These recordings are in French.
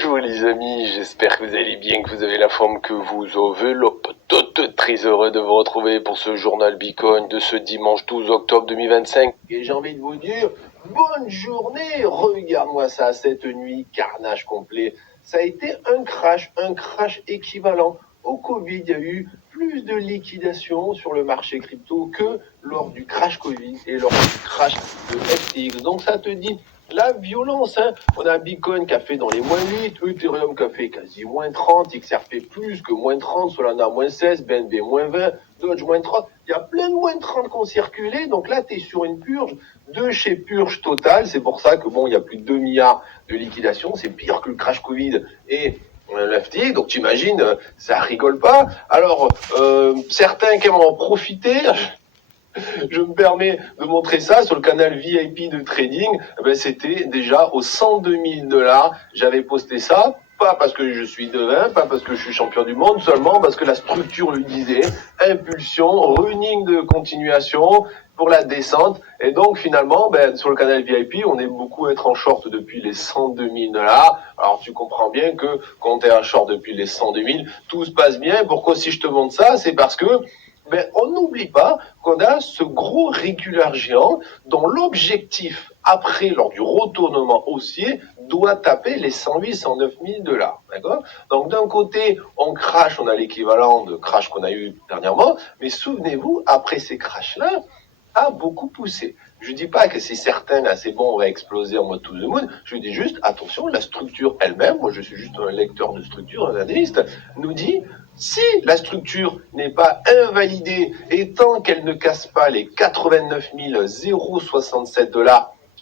Bonjour les amis, j'espère que vous allez bien, que vous avez la forme que vous enveloppe. Très heureux de vous retrouver pour ce journal Bitcoin de ce dimanche 12 octobre 2025. Et j'ai envie de vous dire, bonne journée, regarde-moi ça, cette nuit, carnage complet. Ça a été un crash équivalent au Covid. Il y a eu plus de liquidation sur le marché crypto que lors du crash Covid et lors du crash de FTX. Donc ça te dit la violence, hein. On a Bitcoin qui a fait dans les moins 8, Ethereum qui a fait quasi moins 30, XRP plus que moins 30, Solana moins 16, BNB moins 20, Doge moins 30. Il y a plein de moins de 30 qui ont circulé. Donc là, tu es sur une purge de chez purge totale. C'est pour ça que bon, il y a plus de 2 milliards de liquidation. C'est pire que le crash Covid et l'FTX. Donc t'imagines, ça rigole pas. Alors, certains qui aiment en profiter... Je me permets de montrer ça sur le canal VIP de trading. C'était déjà aux 102 000 $. J'avais posté ça, pas parce que je suis devin, pas parce que je suis champion du monde, seulement parce que la structure le disait. Impulsion, running de continuation pour la descente. Et donc finalement, sur le canal VIP, on est beaucoup à être en short depuis les 102 000 $. Alors tu comprends bien que quand tu es en short depuis les 102 000, tout se passe bien. Pourquoi si je te montre ça, c'est parce que on n'oublie pas qu'on a ce gros régulaire géant dont l'objectif, après, lors du retournement haussier, doit taper les 108 109 000 $. D'accord ? Donc d'un côté, on crash, on a l'équivalent de crash qu'on a eu dernièrement, mais souvenez-vous, après ces crashs-là, a beaucoup poussé. Je dis pas que c'est certain, là, c'est bon, on va exploser en mode to the moon. Je dis juste, attention, la structure elle-même, moi je suis juste un lecteur de structure, un analyste, nous dit, si la structure n'est pas invalidée et tant qu'elle ne casse pas les 89 067 $,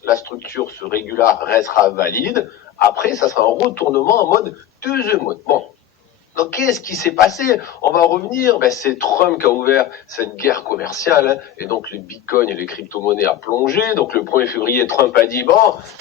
la structure, ce régular, restera valide. Après, ça sera un retournement en mode to the moon. Bon. Donc, qu'est-ce qui s'est passé? On va revenir. C'est Trump qui a ouvert cette guerre commerciale, hein, et donc le Bitcoin et les crypto-monnaies a plongé. Donc, le 1er février, Trump a dit, bon,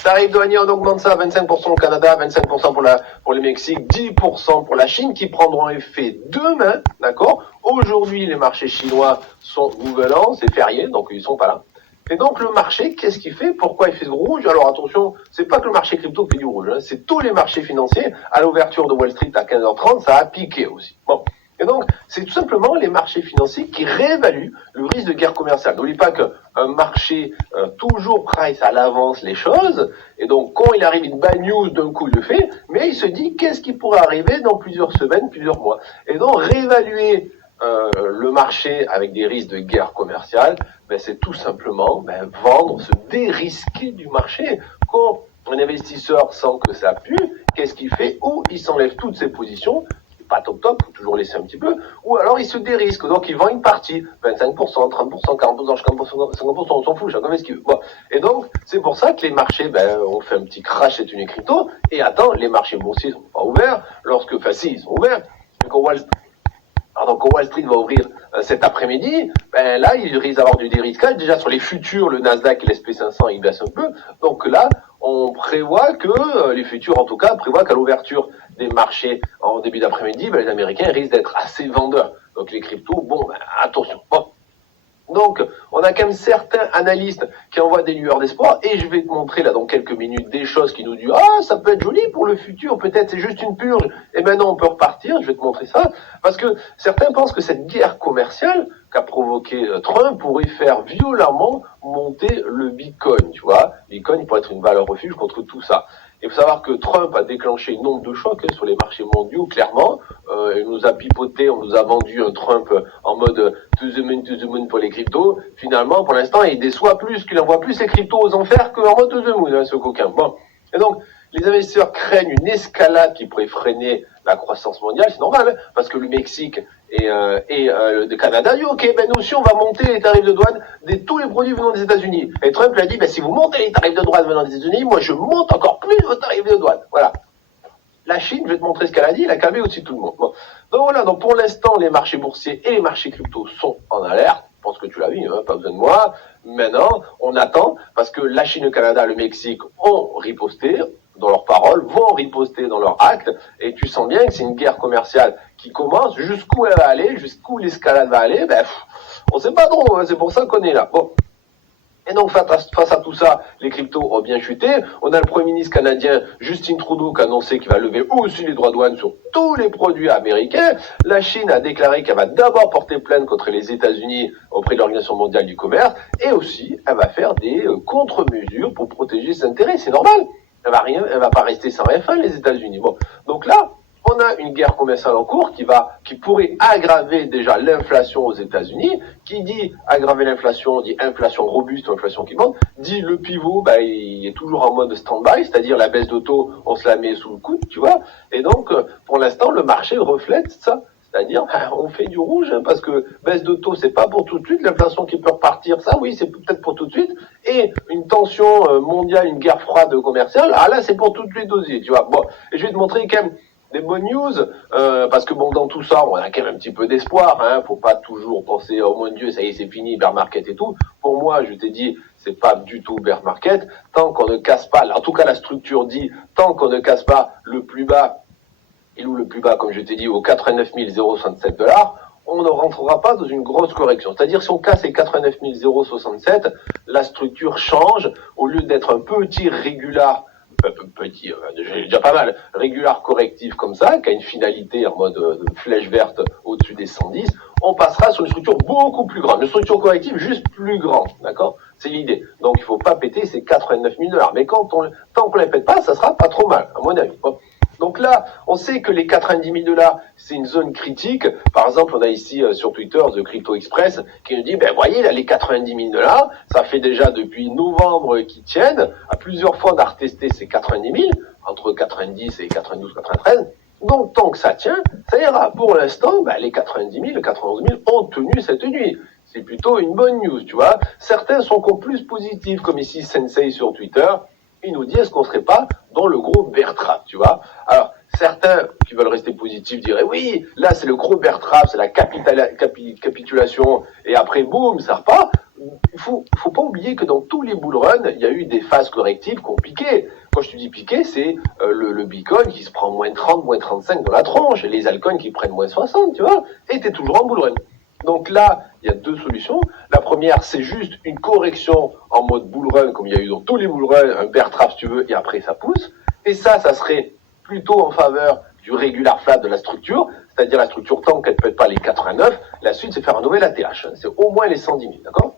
tarif douanier, on augmente ça, 25% au Canada, 25% pour le Mexique, 10% pour la Chine, qui prendront effet demain, d'accord? Aujourd'hui, les marchés chinois sont nouvel an, c'est férié, donc ils sont pas là. Et donc le marché, qu'est-ce qu'il fait? Pourquoi il fait du rouge? Alors attention, c'est pas que le marché crypto fait du rouge, hein, c'est tous les marchés financiers. À l'ouverture de Wall Street à 15h30, ça a piqué aussi. Bon. Et donc, c'est tout simplement les marchés financiers qui réévaluent le risque de guerre commerciale. N'oublie pas qu'un marché toujours price à l'avance les choses, et donc quand il arrive une bad news, d'un coup il le fait, mais il se dit qu'est-ce qui pourrait arriver dans plusieurs semaines, plusieurs mois. Et donc réévaluer le marché avec des risques de guerre commerciale, c'est tout simplement vendre, se dérisquer du marché. Quand un investisseur sent que ça pue, qu'est-ce qu'il fait? Ou il s'enlève toutes ses positions, pas top, faut toujours laisser un petit peu, ou alors il se dérisque, donc il vend une partie, 25%, 30%, 40%, 50%, 50%, on s'en fout, chacun fait ce qu'il veut. Bon. Et donc, c'est pour ça que les marchés, on fait un petit crash cette une crypto, et attends, les marchés boursiers sont pas ouverts, si, ils sont ouverts, quand Wall Street va ouvrir cet après-midi, là, il risque d'avoir du dérisquage. Déjà, sur les futurs, le Nasdaq et l'SP500, ils baissent un peu. Donc là, on prévoit que, les futurs en tout cas, prévoient qu'à l'ouverture des marchés en début d'après-midi, les Américains risquent d'être assez vendeurs. Donc les cryptos, attention. Bon. Donc, on a quand même certains analystes qui envoient des lueurs d'espoir, et je vais te montrer là dans quelques minutes des choses qui nous disent « Ah, ça peut être joli pour le futur, peut-être c'est juste une purge, et maintenant on peut repartir », je vais te montrer ça, parce que certains pensent que cette guerre commerciale qu'a provoqué Trump pourrait faire violemment monter le Bitcoin, tu vois. Bitcoin, il pourrait être une valeur refuge contre tout ça. Il faut savoir que Trump a déclenché un nombre de chocs sur les marchés mondiaux, clairement. Il nous a pipoté, on nous a vendu un Trump en mode to the moon pour les cryptos. Finalement, pour l'instant, il déçoit plus, qu'il envoie plus les cryptos aux enfers qu'en mode to the moon, ce coquin. Bon. Et donc, les investisseurs craignent une escalade qui pourrait freiner la croissance mondiale, c'est normal, hein, parce que le Mexique et le Canada disent ok, nous aussi on va monter les tarifs de douane de tous les produits venant des États-Unis. Et Trump l'a dit, si vous montez les tarifs de douane venant des États-Unis, moi je monte encore plus vos tarifs de douane. Voilà. La Chine, je vais te montrer ce qu'elle a dit, elle a calmé aussi tout le monde. Bon. Donc voilà, donc pour l'instant, les marchés boursiers et les marchés crypto sont en alerte. Je pense que tu l'as vu, hein, pas besoin de moi. Maintenant, on attend, parce que la Chine, le Canada, le Mexique ont riposté dans leurs paroles, vont riposter dans leurs actes, et tu sens bien que c'est une guerre commerciale qui commence. Jusqu'où elle va aller, jusqu'où l'escalade va aller, on sait pas trop, hein, c'est pour ça qu'on est là. Bon. Et donc, face à tout ça, les cryptos ont bien chuté. On a le Premier ministre canadien Justin Trudeau qui a annoncé qu'il va lever aussi les droits de douane sur tous les produits américains. La Chine a déclaré qu'elle va d'abord porter plainte contre les États-Unis auprès de l'Organisation mondiale du commerce. Et aussi, elle va faire des contre-mesures pour protéger ses intérêts. C'est normal. Elle va pas rester sans F1, les États-Unis. Bon. Donc là, on a une guerre commerciale en cours qui pourrait aggraver déjà l'inflation aux États-Unis. Qui dit aggraver l'inflation, dit inflation robuste, inflation qui monte, dit le pivot, il est toujours en mode stand-by, c'est-à-dire la baisse de taux, on se la met sous le coude, tu vois. Et donc, pour l'instant, le marché reflète ça. C'est-à-dire, on fait du rouge, parce que baisse de taux, c'est pas pour tout de suite, l'inflation qui peut repartir, ça oui, c'est peut-être pour tout de suite, et une tension mondiale, une guerre froide commerciale, là, c'est pour tout de suite aussi, tu vois. Bon, et je vais te montrer quand même des bonnes news, parce que bon, dans tout ça, on a quand même un petit peu d'espoir, faut pas toujours penser, oh mon Dieu, ça y est, c'est fini, bear market et tout. Pour moi, je t'ai dit, c'est pas du tout bear market, tant qu'on ne casse pas, en tout cas la structure dit, tant qu'on ne casse pas le plus bas, il ou le plus bas, comme je t'ai dit, aux 89 067 $, on ne rentrera pas dans une grosse correction. C'est-à-dire, si on casse les 89 067, la structure change, au lieu d'être un petit régular, j'ai déjà pas mal, régular correctif comme ça, qui a une finalité en mode de flèche verte au-dessus des 110, on passera sur une structure beaucoup plus grande, une structure corrective juste plus grande, d'accord? C'est l'idée. Donc il faut pas péter ces 89 000 $. Mais tant qu'on les pète pas, ça sera pas trop mal, à mon avis. Bon. Donc là, on sait que les 90 000 $, c'est une zone critique. Par exemple, on a ici sur Twitter The Crypto Express qui nous dit, voyez, là, les 90 000 $, ça fait déjà depuis novembre qu'ils tiennent. À plusieurs fois, on a retesté ces 90 000, entre 90 et 92, 93. Donc, tant que ça tient, ça ira. Pour l'instant, les 90 000, les 91 000 ont tenu cette nuit. C'est plutôt une bonne news, tu vois. Certains sont encore plus positifs, comme ici Sensei sur Twitter. Il nous dit, est-ce qu'on serait pas dans le gros bear trap, tu vois? Alors, certains qui veulent rester positifs diraient, oui, là, c'est le gros bear trap, c'est la capitulation, et après, boum, ça repart. Il faut pas oublier que dans tous les bull runs, il y a eu des phases correctives qui ont piqué. Quand je te dis piqué, c'est le Bitcoin qui se prend moins 30, moins 35 dans la tronche, et les altcoins qui prennent moins 60, tu vois, et t'es toujours en bull run. Donc là, il y a deux solutions. La première, c'est juste une correction en mode bull run, comme il y a eu dans tous les bull runs, un bear trap si tu veux, et après ça pousse. Et ça serait plutôt en faveur du regular flat de la structure, c'est-à-dire la structure tant qu'elle ne pète pas les 89, la suite c'est faire un nouvel ATH, c'est au moins les 110 000, d'accord?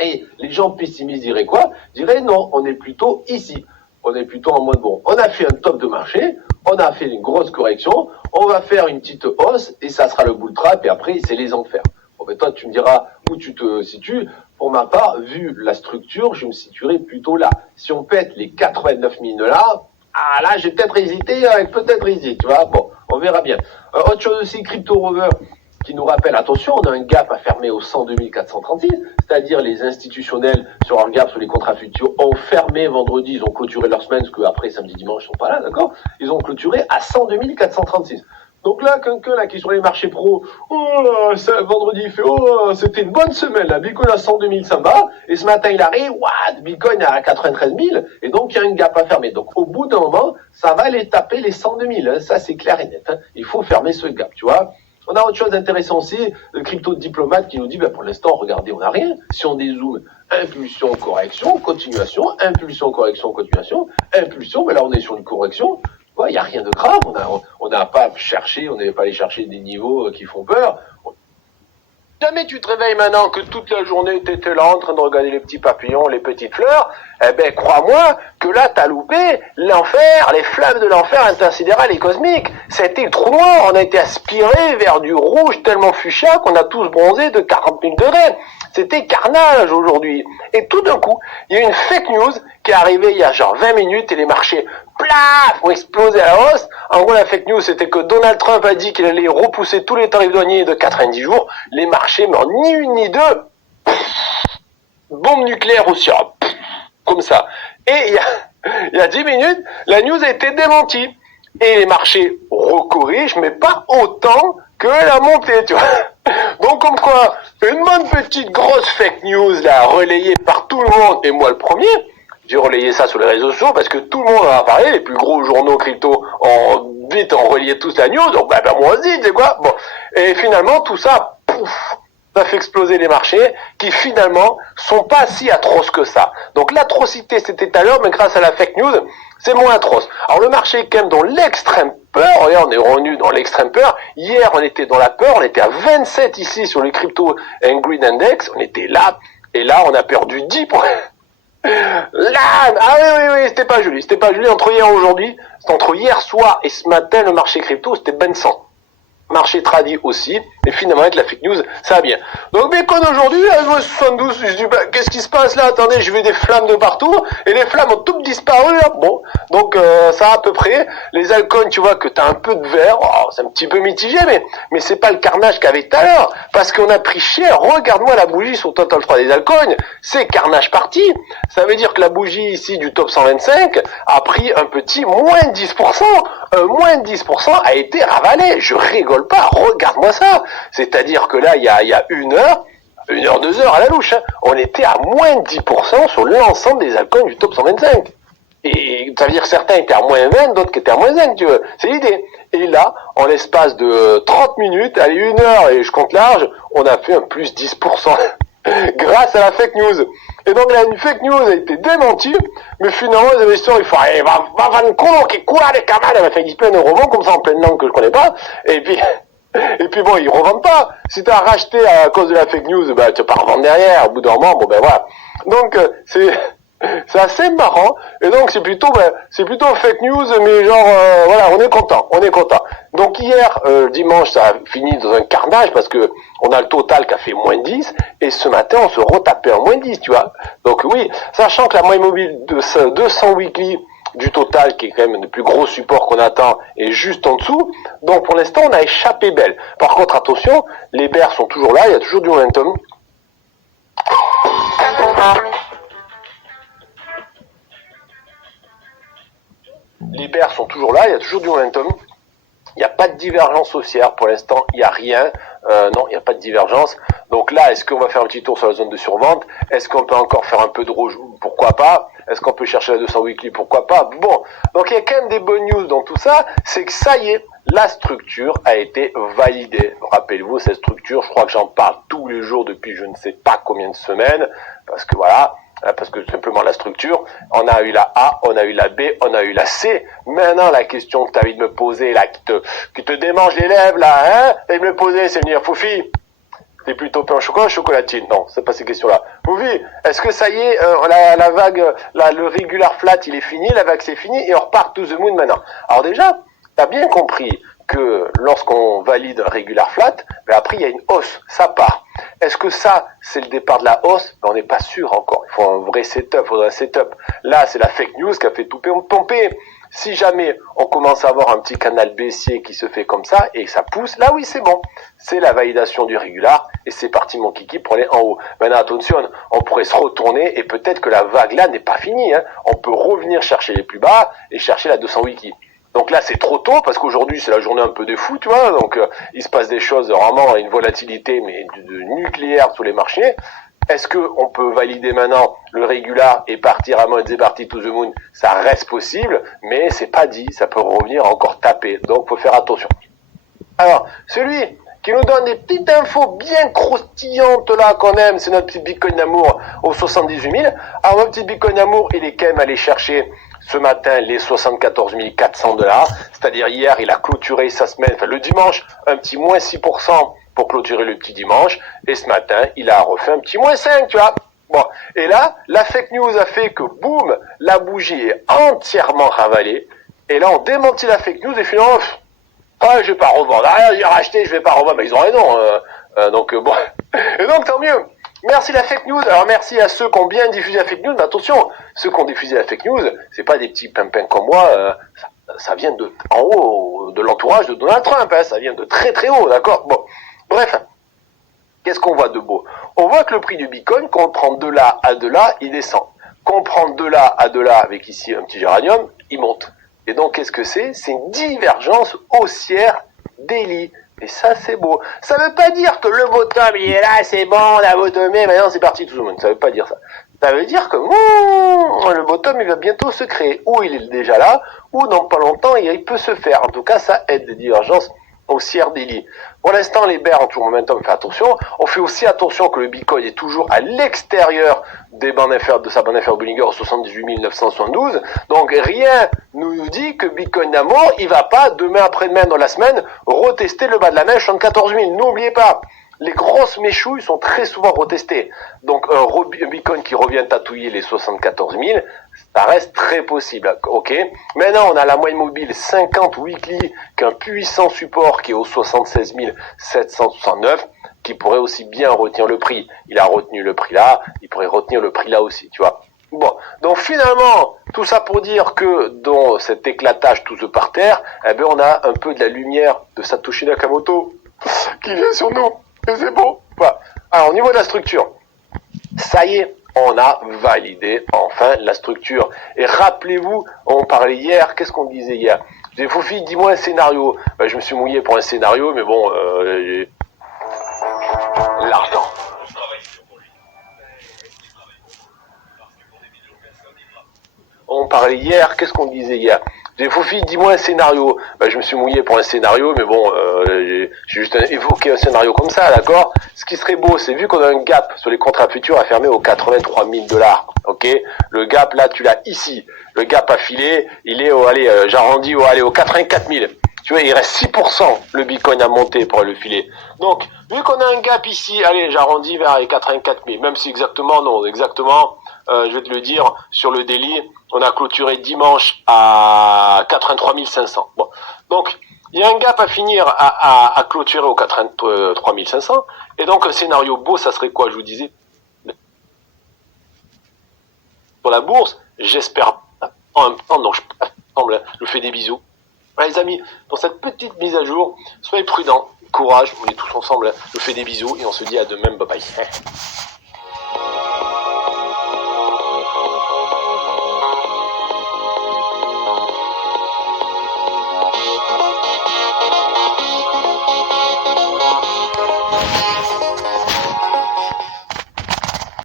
Et les gens pessimistes diraient quoi? Diraient non, on est plutôt ici. On est plutôt en mode, bon, on a fait un top de marché, on a fait une grosse correction, on va faire une petite hausse, et ça sera le bull trap, et après, c'est les enfers. Bon, toi, tu me diras où tu te situes. Pour ma part, vu la structure, je me situerai plutôt là. Si on pète les 89 000 $, là, j'ai peut-être hésité, tu vois. Bon, on verra bien. Autre chose aussi, Crypto Rover, qui nous rappelle, attention, on a un gap à fermer au 102 436, c'est-à-dire les institutionnels sur un gap sur les contrats futurs ont fermé vendredi, ils ont clôturé leur semaine, parce qu'après samedi, dimanche, ils sont pas là, d'accord? Ils ont clôturé à 102 436. Donc là, quelqu'un là qui est sur les marchés pro, vendredi il fait, c'était une bonne semaine, là, Bitcoin à 102 000 ça me va, et ce matin il arrive, Bitcoin à 93 000, et donc il y a un gap à fermer. Donc au bout d'un moment, ça va aller taper les 102 000, ça c'est clair et net, il faut fermer ce gap, tu vois. On a autre chose d'intéressant aussi, le crypto diplomate qui nous dit, pour l'instant, regardez, on n'a rien. Si on dézoome, impulsion, correction, continuation, impulsion, correction, continuation, impulsion, là on est sur une correction. Il n'y a rien de grave, on n'a pas cherché, on n'avait pas allé chercher des niveaux qui font peur. Jamais tu te réveilles maintenant que toute la journée tu étais là en train de regarder les petits papillons, les petites fleurs, crois-moi que là t'as loupé l'enfer, les flammes de l'enfer intersidéral et cosmique. C'était le trou noir, on a été aspiré vers du rouge tellement fuchsia qu'on a tous bronzé de 40 000 degrés. C'était carnage aujourd'hui. Et tout d'un coup, il y a une fake news qui est arrivée il y a genre 20 minutes et les marchés, plaf, ont explosé à la hausse. En gros, la fake news, c'était que Donald Trump a dit qu'il allait repousser tous les tarifs douaniers de 90 jours. Les marchés, mais en ni une ni deux, bombe nucléaire au sirop. Comme ça. Et il y a 10 minutes, la news a été démentie. Et les marchés recorrigent, mais pas autant que la montée, tu vois. Donc, comme quoi, une bonne petite grosse fake news, là, relayée par tout le monde, et moi le premier, j'ai relayé ça sur les réseaux sociaux parce que tout le monde en a parlé, les plus gros journaux crypto ont relayé tous la news, donc moi aussi, tu sais quoi. Bon. Et finalement, tout ça, pouf, ça fait exploser les marchés qui finalement sont pas si atroces que ça. Donc l'atrocité c'était tout à l'heure, mais grâce à la fake news, c'est moins atroce. Alors le marché est quand même dans l'extrême peur. Regarde, on est revenu dans l'extrême peur. Hier, on était dans la peur, on était à 27 ici sur le Crypto and Greed Index, on était là, et là on a perdu 10 points. Là, ah oui, c'était pas joli, entre hier et aujourd'hui, entre hier soir et ce matin, le marché crypto, c'était ben 100. Marché tradit aussi, et finalement avec la fake news, ça va bien. Donc Bitcoin aujourd'hui, à 72, je dis, qu'est-ce qui se passe là? Attendez, je vais des flammes de partout, et les flammes ont toutes disparu là. Bon, donc ça à peu près. Les altcoins, tu vois que t'as un peu de vert, oh, c'est un petit peu mitigé, mais c'est pas le carnage qu'il y avait tout à l'heure, parce qu'on a pris cher. Regarde-moi la bougie sur Total 3 des altcoins, c'est carnage parti. Ça veut dire que la bougie ici du top 125 a pris un petit moins de 10%. Moins de 10% a été ravalé. Je rigole pas, regarde-moi ça. C'est-à-dire que là, il y a une heure, 2 heures à la louche, hein, on était à moins de 10% sur l'ensemble des altcoins du top 125. Et ça veut dire que certains étaient à moins 20, d'autres qui étaient à moins 5, tu vois. C'est l'idée. Et là, en l'espace de 30 minutes, allez, 1 heure, et je compte large, on a fait un plus 10%. Grâce à la fake news. Et donc là, une fake news a été démentie, mais finalement, les investisseurs, ils font, va vendre quoi, les camarades, elle m'a fait plein de revends comme ça en pleine langue que je connais pas, et puis bon, ils revendent pas. Si t'as racheté à cause de la fake news, tu vas pas revendre derrière, au bout d'un moment, bon ben voilà. Donc, c'est assez marrant, et donc c'est plutôt fake news, mais genre voilà, on est content. Donc hier dimanche, ça a fini dans un carnage parce que on a le total qui a fait moins 10, et ce matin on se retapait en moins 10, tu vois. Donc oui, sachant que la moyenne mobile de 200 weekly du total, qui est quand même le plus gros support qu'on attend, est juste en dessous. Donc pour l'instant on a échappé belle. Par contre attention, les bears sont toujours là, il y a toujours du momentum. Les bears sont toujours là, il y a toujours du momentum. Il n'y a pas de divergence haussière pour l'instant, il n'y a rien. Non, il n'y a pas de divergence. Donc là, est-ce qu'on va faire un petit tour sur la zone de survente? Est-ce qu'on peut encore faire un peu de rouge? Pourquoi pas? Est-ce qu'on peut chercher la 200 weekly? Pourquoi pas? Bon, donc il y a quand même des bonnes news dans tout ça, c'est que ça y est, la structure a été validée. Rappelez-vous, cette structure, je crois que j'en parle tous les jours depuis je ne sais pas combien de semaines, parce que voilà, parce que simplement la structure, on a eu la A, on a eu la B, on a eu la C. Maintenant, la question que tu as envie de me poser, là, qui te démange les lèvres, là, hein, et de me poser, c'est de dire, Foufi, t'es plutôt pain au chocolat ou chocolatine? Non, c'est pas ces questions-là. Foufi, est-ce que ça y est, la vague, le regular flat, il est fini, la vague c'est fini, et on repart to the moon maintenant? Alors déjà, t'as bien compris que lorsqu'on valide un regular flat, ben après il y a une hausse, ça part. Est-ce que ça, c'est le départ de la hausse? Ben on n'est pas sûr encore. Il faut un vrai setup, il faudrait un setup. Là, c'est la fake news qui a fait tout pomper. Si jamais on commence à avoir un petit canal baissier qui se fait comme ça et que ça pousse, là oui c'est bon. C'est la validation du régular et c'est parti mon kiki pour aller en haut. Maintenant attention, on pourrait se retourner et peut-être que la vague là n'est pas finie. Hein. On peut revenir chercher les plus bas et chercher la 200 wiki. Donc là c'est trop tôt parce qu'aujourd'hui c'est la journée un peu de fou, tu vois. Donc il se passe des choses vraiment, une volatilité mais de nucléaire sur les marchés. Est-ce que on peut valider maintenant le régular et partir à mode c'est parti to the moon? Ça reste possible, mais c'est pas dit, ça peut revenir encore taper. Donc faut faire attention. Alors, celui qui nous donne des petites infos bien croustillantes là qu'on aime, c'est notre petit Bitcoin d'amour au 78 000. Alors notre petit Bitcoin d'amour, il est quand même allé chercher ce matin les 74 400 $. C'est-à-dire hier, il a clôturé sa semaine, enfin le dimanche, un petit moins 6% pour clôturer le petit dimanche. Et ce matin, il a refait un petit moins 5, tu vois. Bon. Et là, la fake news a fait que, boum, la bougie est entièrement ravalée. Et là, on démentit la fake news et finalement, je vais pas revendre. Ah, j'ai racheté, je vais pas revendre. Ils ont raison. Donc, bon. Et donc, tant mieux. Merci la fake news. Alors, merci à ceux qui ont bien diffusé la fake news. Mais attention, ceux qui ont diffusé la fake news, c'est pas des petits pimpins comme moi. Ça vient de en haut de l'entourage de Donald Trump. Hein, ça vient de très très haut, d'accord. Bon. Bref. Qu'est-ce qu'on voit de beau? On voit que le prix du Bitcoin, quand on prend de là à de là, il descend. Quand on prend de là à de là, avec ici un petit géranium, il monte. Et donc, qu'est-ce que c'est? C'est une divergence haussière daily. Et ça, c'est beau. Ça veut pas dire que le bottom, il est là, c'est bon, on a bottomé, maintenant c'est parti tout le monde. Ça veut pas dire ça. Ça veut dire que le bottom, il va bientôt se créer. Ou il est déjà là, ou dans pas longtemps, il peut se faire. En tout cas, ça aide des divergences haussière daily. Pour l'instant, les bears ont toujours momentum, fait attention. On fait aussi attention que le Bitcoin est toujours à l'extérieur des bandes inférieures, de sa bande inférieure Bollinger au 78 972. Donc rien nous dit que Bitcoin d'amour, il va pas demain après-demain dans la semaine retester le bas de la neige 74 000. N'oubliez pas, les grosses méchouilles sont très souvent retestées. Donc un Bitcoin qui revient tatouiller les 74 000, ça reste très possible. Ok. Maintenant, on a la moyenne mobile 50 weekly, qu'un puissant support qui est au 76 769, qui pourrait aussi bien retenir le prix. Il a retenu le prix là, il pourrait retenir le prix là aussi, tu vois. Bon, donc finalement, tout ça pour dire que dans cet éclatage tout ce par terre, eh ben on a un peu de la lumière de Satoshi Nakamoto qui vient sur nous. Et c'est beau. Voilà. Alors, au niveau de la structure, ça y est, on a validé enfin la structure. Et rappelez-vous, on parlait hier, qu'est-ce qu'on disait hier? Je disais, Fofi, dis-moi un scénario. Ben, je me suis mouillé pour un scénario, mais bon, l'argent. On parlait hier, qu'est-ce qu'on disait hier? J'ai Fofi, dis-moi un scénario. Ben, je me suis mouillé pour un scénario, mais bon, j'ai juste évoqué un scénario comme ça, d'accord? Ce qui serait beau, c'est vu qu'on a un gap sur les contrats futurs à fermer aux 83 000 $, ok? Le gap, là, tu l'as ici. Le gap à filer, il est au, allez, j'arrondis aux 84 000. Tu vois, il reste 6%, le Bitcoin à monter pour le filer. Donc, vu qu'on a un gap ici, allez, j'arrondis vers les 84 000, même si exactement, non, exactement, je vais te le dire, sur le daily, on a clôturé dimanche à 83 500. Bon. Donc, il y a un gap à finir à clôturer au 83 500. Et donc, un scénario beau, ça serait quoi, je vous disais? Pour la bourse, j'espère en même temps, donc je vous fais des bisous. Voilà, les amis, dans cette petite mise à jour, soyez prudents, courage, on est tous ensemble, je vous fais des bisous et on se dit à demain, bye bye.